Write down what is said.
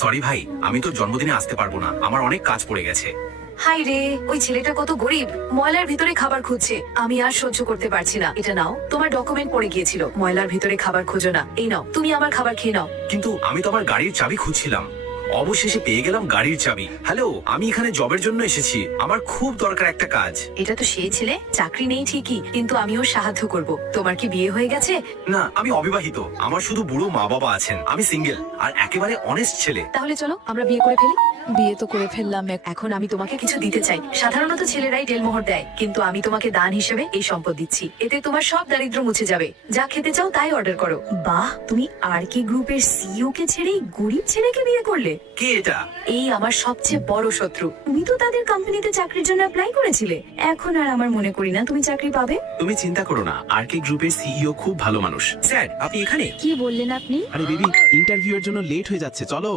Sorry ভাই, আমি তোর জন্মদিনে আসতে পারবো না, আমার অনেক কাজ পড়ে গেছে। হাই রে, ওই ছেলেটা কত গরিব, ময়লার ভিতরে খাবার খুঁজছে। আমি আর সহ্য করতে পারছি না। এটা নাও, তোমার ডকুমেন্ট পড়ে গিয়েছিল। ময়লার ভিতরে খাবার খোঁজো না। এই নাও, তুমি আমার খাবার খেয়ে নাও। কিন্তু আমি তো আমার গাড়ির চাবি খুঁজছিলাম, অবশেষে পেয়ে গেলাম গাড়ির চাবি। হ্যালো, আমি এখানে জবের জন্য এসেছি, আমার খুব দরকার একটা কাজ। এটা তো সেই ছেলে, চাকরি নেই ঠিকই, কিন্তু আমি ওর সাহায্য করব। তোমার কি বিয়ে হয়ে গেছে? না, আমি অবিবাহিত, আমার শুধু বুড়ো মা বাবা আছেন। আমি সিঙ্গেল আর একেবারে অনেস্ট ছেলে। তাহলে চলো আমরা বিয়ে করে ফেলি। বিয়ে তো করে ফেললাম, এখন আমি তোমাকে কিছু দিতে চাই। সাধারণত ছেলেরাই ডেলমোহর দেয়, কিন্তু আমি তোমাকে দান হিসেবে এই সম্পদ দিচ্ছি। এতে তোমার সব দারিদ্র মুছে যাবে। যা খেতে চাও তাই অর্ডার করো। বাহ, তুমি আর কে গ্রুপের সিইও কে ছেড়ে এই গরিব ছেলেকে বিয়ে করলে? কে এটা? এই আমার সবচেয়ে বড় শত্রু। তুমি তো তাদের কোম্পানিতে চাকরির জন্য অ্যাপ্লাই করেছিলে। এখন আর আমার মনে করি না তুমি চাকরি পাবে। তুমি চিন্তা করো না, আর কে গ্রুপের সিইও খুব ভালো মানুষ। স্যার, আপনি এখানে? কি বললেন আপনি? আরে বেবি, ইন্টারভিউ এর জন্য লেট হয়ে যাচ্ছে, চলো।